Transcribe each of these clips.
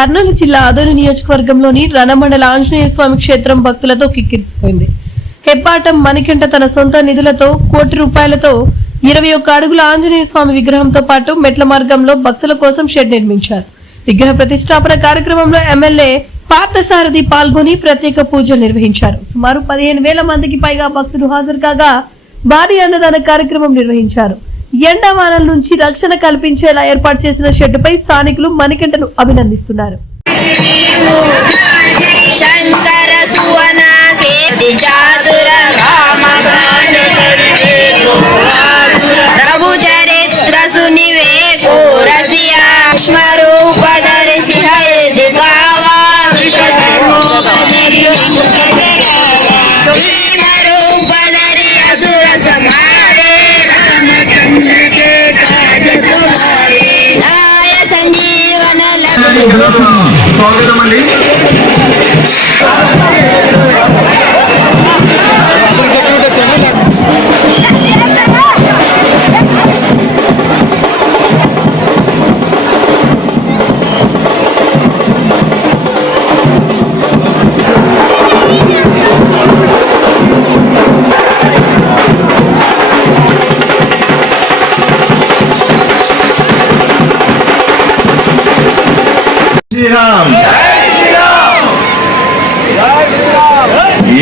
కర్నూలు జిల్లా ఆదోని నియోజకవర్గంలోని రణమండల ఆంజనేయ స్వామి క్షేత్రం భక్తులతో కిక్కిరిసిపోయింది. హెబ్బాటం మణికంఠ తన సొంత నిధులతో ₹1,00,00,000తో 21 అడుగుల ఆంజనేయ స్వామి విగ్రహంతో పాటు మెట్ల మార్గంలో భక్తుల కోసం షెడ్ నిర్మించారు. విగ్రహ ప్రతిష్టాపన కార్యక్రమంలో ఎమ్మెల్యే పార్థసారథి పాల్గొని ప్రత్యేక పూజలు నిర్వహించారు. సుమారు 15,000 మందికి పైగా భక్తులు హాజరు కాగా భారీ అన్నదాన కార్యక్రమం నిర్వహించారు. ఎండావానల నుంచి రక్షణ కల్పించేలా ఏర్పాటు చేసిన షెడ్డుపై స్థానికులు మణికంఠను అభినందిస్తున్నారు. స్వాగతం అండి.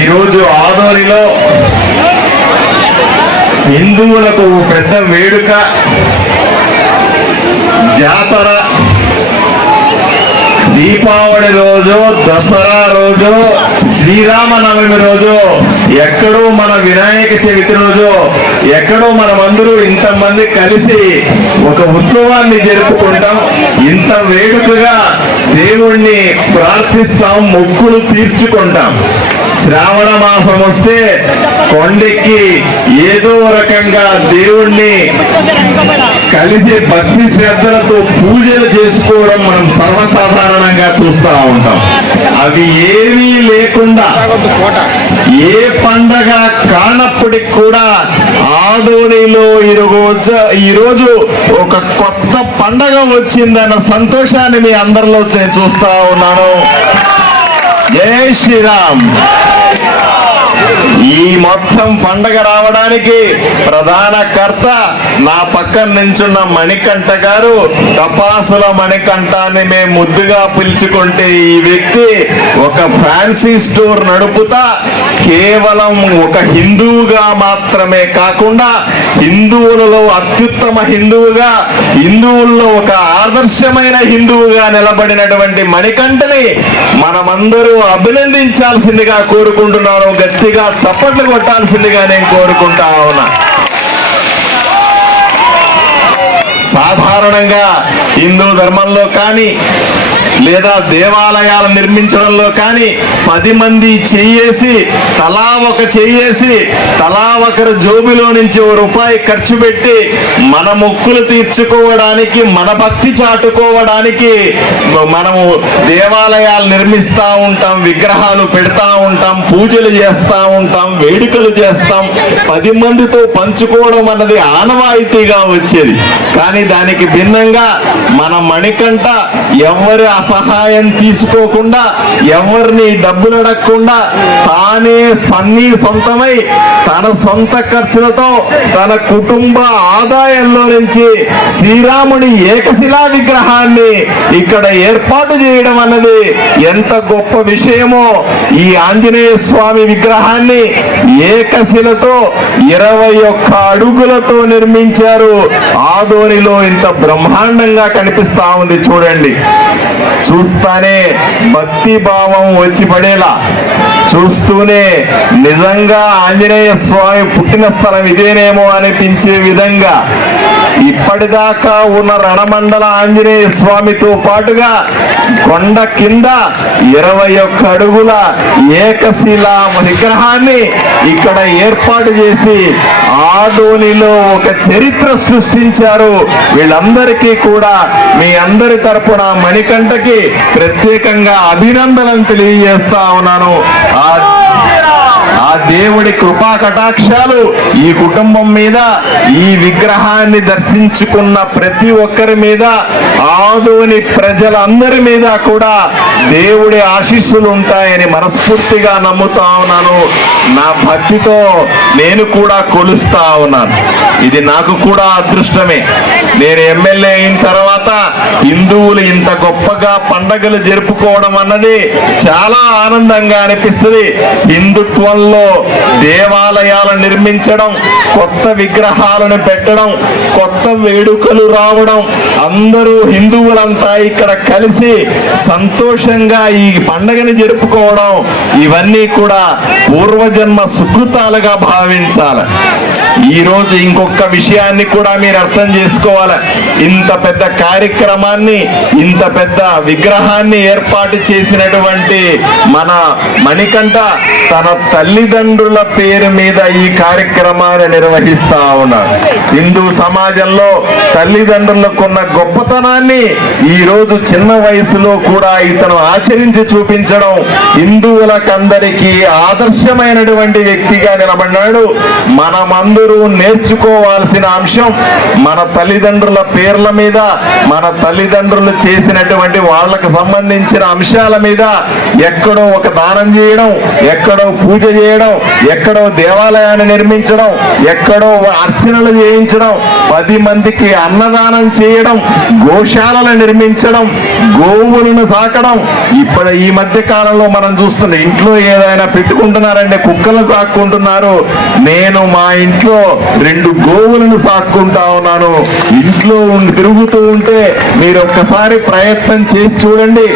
ఈరోజు ఆదోనిలో హిందువులకు పెద్ద వేడుక, జాతర, దీపావళి రోజు, దసరా రోజు, శ్రీరామనవమి రోజు, ఎక్కడో మన వినాయక చవితి రోజు, ఎక్కడో మనమందరూ ఇంతమంది కలిసి ఒక ఉత్సవాన్ని జరుపుకుంటాం. ఇంత వేడుకగా దేవుణ్ణి ప్రార్థిస్తాం, మొక్కులు తీర్చుకుంటాం. శ్రావణ మాసం వస్తే కొండెక్కి ఏదో రకంగా దేవుణ్ణి కలిసి భక్తి శ్రద్ధలతో పూజలు చేసుకోవడం మనం సర్వసాధారణంగా చూస్తూ ఉంటాం. అవి ఏమీ లేకుండా ఏ పండగ కానప్పటికి కూడా ఆదోనిలో ఈరోజు ఒక కొత్త పండగ వచ్చిందన్న సంతోషాన్ని మీ అందరిలో చూస్తా ఉన్నాను. జై శ్రీరామ్. ఈ మొత్తం పండగ రావడానికి ప్రధాన కర్త నా పక్కన నించున్న మణికంఠ గారు. టపాసుల మణికంఠాన్ని మేము ముద్దుగా పిలుచుకుంటే ఈ వ్యక్తి ఒక ఫ్యాన్సీ స్టోర్ నడుపుతా కేవలం ఒక హిందువుగా మాత్రమే కాకుండా హిందువులలో అత్యుత్తమ హిందువుగా, హిందువుల్లో ఒక ఆదర్శమైన హిందువుగా నిలబడినటువంటి మణికంఠని మనమందరూ అభినందించాల్సిందిగా కోరుకుంటున్నాను. గట్టిగా చప్పట్లు కొట్టాల్సిందిగా నేను కోరుకుంటా ఉన్నా. సాధారణంగా హిందూ ధర్మంలో కానీ లేదా దేవాలయాలు నిర్మించడంలో కానీ 10 మంది చెయ్యేసి తలా ఒకరు జోబులో నుంచి ₹1 ఖర్చు పెట్టి మన మొక్కులు తీర్చుకోవడానికి, మన భక్తి చాటుకోవడానికి మనము దేవాలయాలు నిర్మిస్తూ ఉంటాం, విగ్రహాలు పెడతా ఉంటాం, పూజలు చేస్తూ ఉంటాం, వేడుకలు చేస్తాం. 10 మందితో పంచుకోవడం అన్నది ఆనవాయితీగా వచ్చేది. కానీ దానికి భిన్నంగా మన మణికంఠ ఎవరి సహాయం తీసుకోకుండా, ఎవరిని డబ్బులు అడగకుండా తానే సొంతమై తన సొంత ఖర్చులతో తన కుటుంబ ఆదాయంలో నుంచి శ్రీరాముడి ఏకశిలా విగ్రహాన్ని ఇక్కడ ఏర్పాటు చేయడం అన్నది ఎంత గొప్ప విషయమో. ఈ ఆంజనేయ స్వామి విగ్రహాన్ని ఏకశిలతో 21 అడుగులతో నిర్మించారు. ఆదోనిలో ఇంత బ్రహ్మాండంగా కనిపిస్తా ఉంది. చూడండి, చూస్తానే భక్తి భావం వచ్చి పడేలా, చూస్తూనే నిజంగా ఆంజనేయ స్వామి పుట్టిన స్థలం ఇదేనేమో అనిపించే విధంగా ఇప్పటిదాకా ఉన్న రణమండల ఆంజనేయ స్వామితో పాటుగా కొండ కింద 21 అడుగుల ఏకశిలా విగ్రహాన్ని ఇక్కడ ఏర్పాటు చేసి ఆదోనిలో ఒక చరిత్ర సృష్టించారు. వీళ్ళందరికీ కూడా మీ అందరి తరపున మణికంఠకి ప్రత్యేకంగా అభినందనలు తెలియజేస్తా ఉన్నాను. ఆ దేవుడి కృపా కటాక్షాలు ఈ కుటుంబం మీద, ఈ విగ్రహాన్ని దర్శించుకున్న ప్రతి ఒక్కరి మీద, ఆదోని ప్రజలందరి మీద కూడా దేవుడి ఆశీస్సులు ఉంటాయని మనస్ఫూర్తిగా నమ్ముతా ఉన్నాను. నా భక్తితో నేను కూడా కొలుస్తా ఉన్నాను. ఇది నాకు కూడా అదృష్టమే. నేను ఎమ్మెల్యే అయిన తర్వాత హిందువులు ఇంత గొప్పగా పండగలు జరుపుకోవడం అన్నది చాలా ఆనందంగా అనిపిస్తుంది. హిందుత్వంలో దేవాలయాలు నిర్మించడం, కొత్త విగ్రహాలను పెట్టడం, కొత్త వేడుకలు రావడం, అందరూ హిందువులంతా ఇక్కడ కలిసి సంతోషంగా ఈ పండగని జరుపుకోవడం, ఇవన్నీ కూడా పూర్వజన్మ సుకృతాలుగా భావించాలి. ఈ రోజు ఇంకొక విషయాన్ని కూడా మీరు అర్థం చేసుకోవాలి. ఇంత పెద్ద కార్యక్రమాన్ని, ఇంత పెద్ద విగ్రహాన్ని ఏర్పాటు చేసినటువంటి మన మణికంఠ తన తల్లిదండ్రుల పేరు మీద ఈ కార్యక్రమాన్ని నిర్వహిస్తా ఉన్నాడు. హిందూ సమాజంలో తల్లిదండ్రులకున్న గొప్పతనాన్ని ఈ రోజు చిన్న వయసులో కూడా ఇతను ఆచరించి చూపించడం, హిందువులకందరికీ ఆదర్శమైనటువంటి వ్యక్తిగా నిలబడినాడు. మనమందరూ నేర్చుకోవాల్సిన అంశం, మన తల్లిదండ్రుల పేర్ల మీద, మన తల్లిదండ్రులు చేసినటువంటి వాళ్ళకు సంబంధించిన అంశాల మీద ఎక్కడో ఒక దానం చేయడం, ఎక్కడో పూజ చేయడం, ఎక్కడో దేవాలయాన్ని నిర్మించడం, ఎక్కడో అర్చనలు చేయించడం, 10 మందికి అన్నదానం చేయడం, గోశాలను నిర్మించడం, గోవులను సాకడం. ఇప్పుడు ఈ మధ్య కాలంలో మనం చూస్తున్నాం, ఇంట్లో ఏదైనా పెట్టుకుంటున్నారంటే కుక్కలను సాక్కుంటున్నారు. నేను మా ఇంట్లో 2 గోవులను సాక్కుంటా ఉన్నాను. ఇంట్లో తిరుగుతూ ఉంటే మీరు ఒక్కసారి ప్రయత్నం చేసి చూడండి.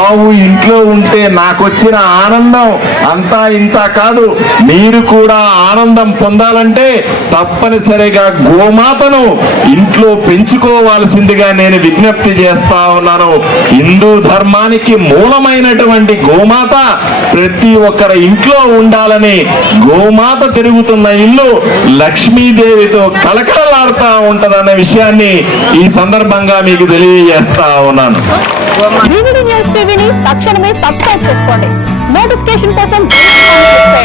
ఆవు ఇంట్లో ఉంటే నాకు వచ్చిన ఆనందం అంతా ఇంత కాదు. మీరు కూడా ఆనందం పొందాలంటే తప్పనిసరిగా గోమాతను ఇంట్లో పెంచుకోవాల్సిందిగా నేను విజ్ఞప్తి చేస్తా ఉన్నాను. హిందూ ధర్మానికి మూలమైనటువంటి గోమాత ప్రతి ఒక్కరి ఇంట్లో ఉండాలని, గోమాత తిరుగుతున్న ఇల్లు లక్ష్మీదేవితో కళకళలాడుతూ ఉంటదన్న విషయాన్ని ఈ సందర్భంగా మీకు తెలియజేస్తా ఉన్నాను. వివిడి న్యూస్ టీవీని తక్షణమే సబ్స్క్రైబ్ చేసుకోండి. నోటిఫికేషన్ కోసం చేయండి.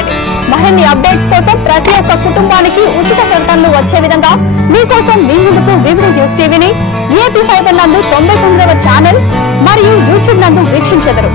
మరిన్ని అప్డేట్స్ కోసం ప్రతి ఒక్క కుటుంబానికి ఉచిత ప్రకటనలు వచ్చే విధంగా మీకోసం మీ ముందుకు వివిడి న్యూస్ టీవీని ఏపీ ఫైబర్ నందు 99వ ఛానల్ మరియు యూట్యూబ్ నందు వీక్షించెదరు.